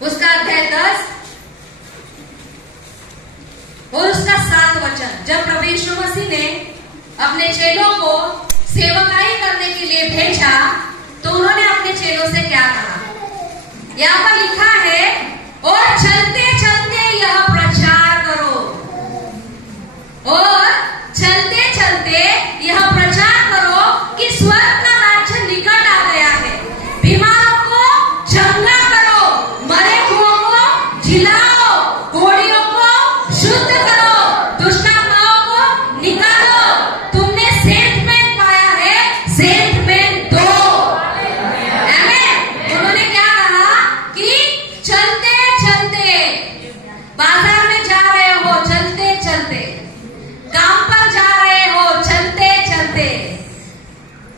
उसका अध्याय 10 और उसका 7 वचन। जब प्रभु यीशु मसीह ने अपने चेलों को सेवकाई करने के लिए भेजा तो उन्होंने अपने चेलों से क्या कहा? यहाँ पर लिखा है, और चलते चलते यह प्रचार करो, और चलते चलते यह प्रचार करो कि स्वर्ग का राज्य निकट आ गया है। बीमारों को चंगा करो, मरे हुओं को जिलाओ, कोढ़ियों को शुद्ध करो, दुष्टात्माओं को निकालो। तुमने सेंट मैन पाया है, सेंट मैन दो। आमीन। उन्होंने क्या कहा कि चलते चलते, बाजार में जा रहे हो चलते चलते, काम पर जा रहे हो चलते चलते,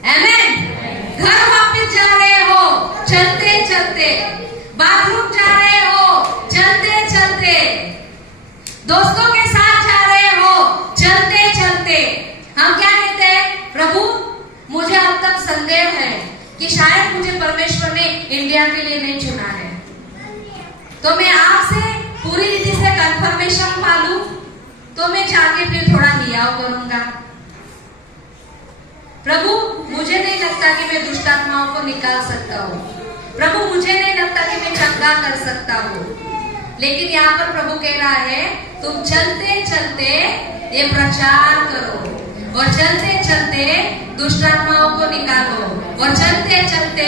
आमीन। घर वापस जा रहे हो चलते चलते, बाथरूम जा रहे हो चलते चलते, दोस्तों के साथ जा रहे हो चलते चलते। हम क्या कहते हैं? प्रभु, मुझे अब तक संदेह है कि शायद मुझे परमेश्वर ने इंडिया के लिए नहीं चुना है, तो मैं आपसे पूरी रीति से कंफर्मेशन पालूं तो मैं जाके फिर थोड़ा हियाव करूंगा। प्रभु, मुझे नहीं लगता कि मैं दुष्ट आत्माओं को निकाल सकता हूँ। प्रभु, मुझे नहीं लगता कि मैं चंगा कर सकता हूँ। लेकिन यहाँ पर प्रभु कह रहा है, तुम चलते चलते ये प्रचार करो, और चलते चलते दुष्ट आत्माओं को निकालो, और चलते चलते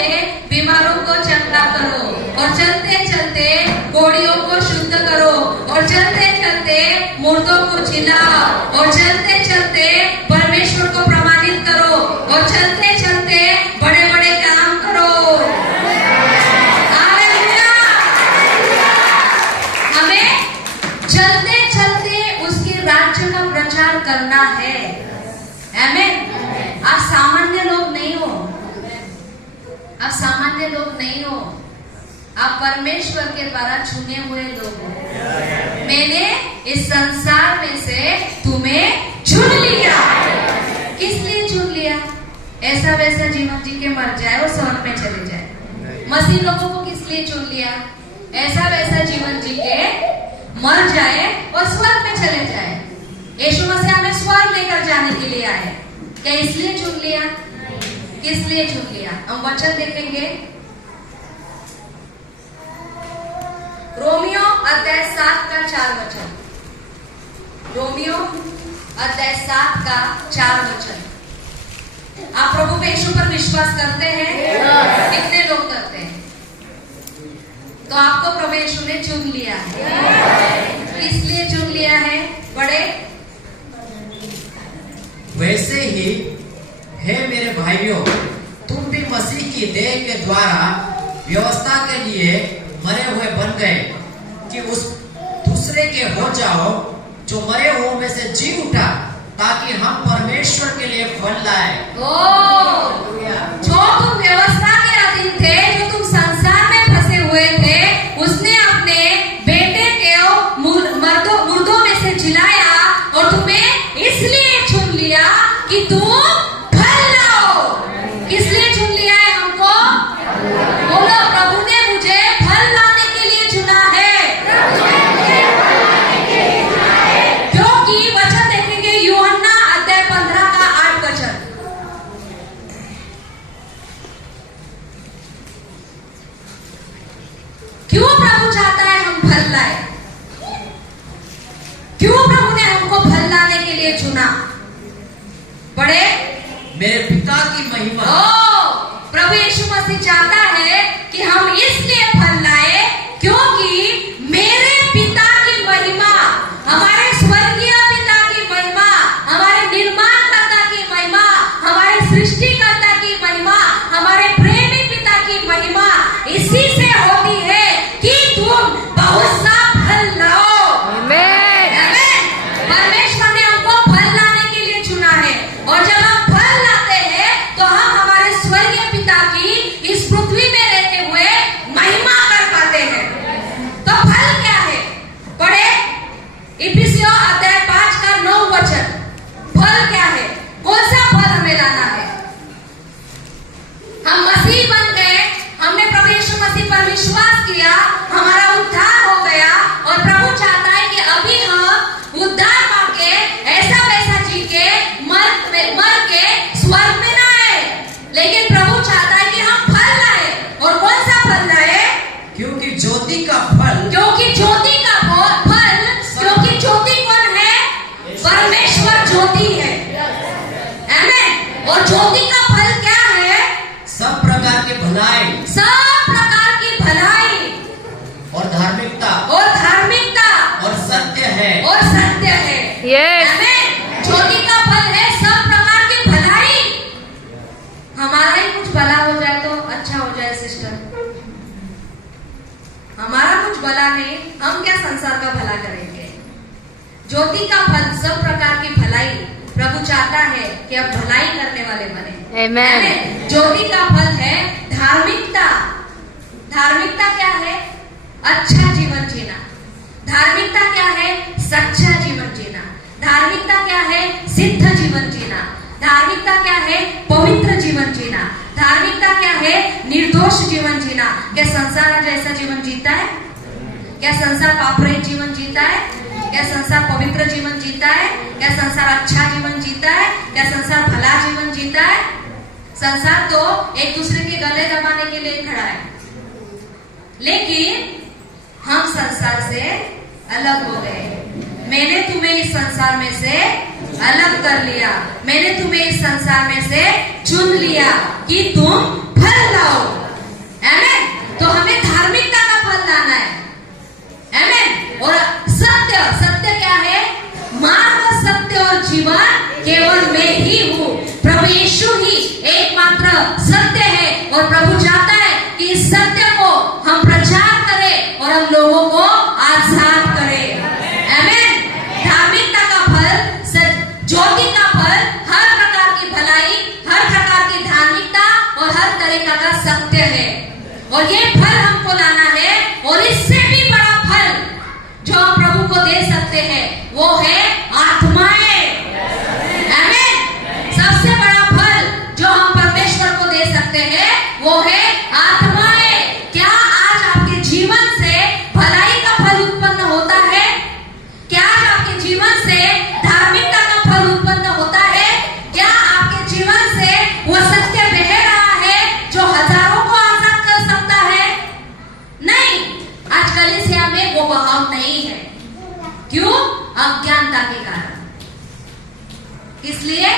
बीमारों को चंगा करो, और चलते चलते कोढ़ियों को शुद्ध करो, और चलते चलते मुर्दों को जिलाओ, और चलते चलते परमेश्वर को प्रमाणित करो, और चलते चलते बड़े बड़े काम करो। हालेलुया। हमें चलते चलते उसके राज्य का प्रचार करना है। आमीन। आप सामान्य लोग नहीं हो, आप सामान्य लोग नहीं हो, आप परमेश्वर के द्वारा चुने हुए लोग हो। मैंने इस संसार में से तुम्हें चुन लिया। किस लिए चुन लिया? ऐसा वैसा जीवन जी के मर जाए और स्वर्ग में चले जाए। मसीह लोगों को किस लिए चुन लिया? ऐसा वैसा जीवन जी के मर जाए और स्वर्ग में चले जाए। यीशु मसीह हमें स्वर्ग लेकर जाने के लिए आए। क्या इसलिए चुन लिया? किस लिए चुन लिया? हम वचन देखेंगे। रोमियो अध्याय 7 का 4 वचन। रोमियो अध्याय 7 का 4 वचन। आप प्रभु पे यीशु पर विश्वास करते हैं? कितने लोग करते हैं? तो आपको प्रभु यीशु ने चुन लिया है। किस लिए चुन लिया है? बड़े वैसे ही हे मेरे भाइयों, तुम भी मसीह की देह के द्वारा व्यवस्था के लिए मरे हुए बन गए, कि उस दूसरे के हो जाओ जो मरे हुओं में से जी उठा, ताकि हम परमेश्वर के लिए फल लाए। जो तुम व्यवस्था के अधीन थे, जो तुम संसार में फंसे हुए थे, उसने अपने बेटे के मुर्दों में से जिलाया, और तुम्हें इसलिए चुन लिया कि तुम फल लाओ। किस लिए चुन लिया है हमको? बोलो, प्रभु ने मुझे फल लाने के लिए चुना है। क्योंकि वचन देखेंगे यूहन्ना अध्याय 15 का 8 वचन। क्यों प्रभु चाहता है हम फल लाए? क्यों प्रभु ने हमको फल लाने के लिए चुना? बड़े मेरे पिता की महिमा। प्रभु यीशु मसीह चाहता है कि हम इसलिए फल लाए क्योंकि मेरे पिता की महिमा, हमारे स्वर्गीय पिता की महिमा, हमारे निर्माणकर्ता की महिमा, हमारे सृष्टिकर्ता की महिमा, हमारे प्रेमी पिता की महिमा इसी से होती है कि तुम बहुत सा फल लाओ। आमीन। परमेश्वर ने हमको फल लाने के लिए चुना है, और जब हम फल लाते हैं तो हम हमारे स्वर्गीय पिता की इस पृथ्वी में भला नहीं, हम क्या संसार का भला करेंगे। ज्योति का फल सब प्रकार की भलाई प्रभु चाहता है कि अब भलाई करने वाले बने। Amen. ज्योति का फल है धार्मिकता। धार्मिकता क्या है? अच्छा जीवन जीना। धार्मिकता क्या है? सच्चा जीवन जीना। धार्मिकता क्या है? सिद्ध जीवन जीना। धार्मिकता क्या है? पवित्र जीवन जीना। धार्मिकता क्या है? निर्दोष जीवन जीना। क्या संसार आज ऐसा जीवन जीता है? क्या संसार पापरहित जीवन जीता है? क्या संसार पवित्र जीवन जीता है? क्या संसार अच्छा जीवन जीता है? क्या संसार भला जीवन जीता है? संसार तो एक दूसरे के गले दबाने के लिए खड़ा है, लेकिन हम संसार से अलग हो गए। मैंने तुम्हें इस संसार में से अलग कर लिया। मैंने तुम्हें इस संसार में से चुन लिया कि तुम फल लाओ। आमेन। तो हमें धार्मिकता का फल लाना है। आमेन। और सत्य, सत्य क्या है? मार्ग, सत्य और जीवन केवल मैं ही हूँ। प्रभु यीशु ही एकमात्र सत्य है और प्रभु चाहता है कि इस सत्य को हम प्रचार करें और हम लोगों को आजाद करें। आमेन। धार्मिकता का फल, ज्योति का फल हर प्रकार की भलाई, हर प्रकार की धार्मिकता और हर तरीका का सत्य है। और ये फल हमको लाना है। और इससे भी बड़ा फल जो हम प्रभु को दे सकते हैं वो है आत्माएं। आमीन। सबसे बड़ा फल जो हम परमेश्वर को दे सकते हैं वो है आत्माएं। क्या आज आपके जीवन से भलाई का फल उत्पन्न होता है? क्या आज आपके जीवन से धार्मिकता का फल उत्पन्न होता है? क्या आपके जीवन से वो सत्य बह रहा है जो हजारों को आजाद कर सकता है? नहीं, आज कलीसिया में वो बहाव नहीं है। क्यों? अज्ञानता के कारण। इसलिए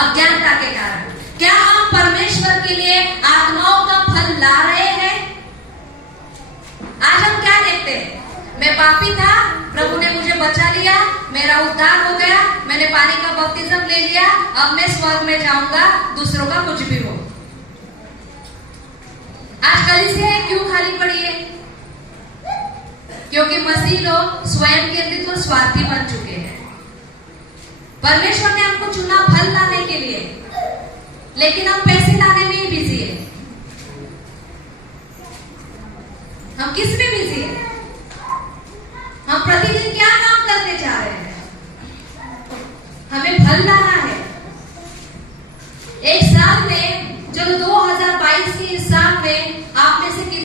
अज्ञानता के कारण। क्या हम परमेश्वर के लिए आत्माओं का फल ला रहे हैं? आज हम क्या देखते हैं? मैं पापी था, प्रभु ने मुझे बचा लिया, मेरा उद्धार हो गया, मैंने पानी का बपतिस्म ले लिया, अब मैं स्वर्ग में जाऊंगा, दूसरों का कुछ भी हो। आज कलीसिया क्यों खाली पड़ी है? क्योंकि मसीह लोग स्वयं केंद्रित और स्वार्थी बन चुके हैं। परमेश्वर ने हमको चुना फल लाने के लिए, लेकिन हम पैसे लाने में ही बिजी है। हम किस में बिजी है? हम प्रतिदिन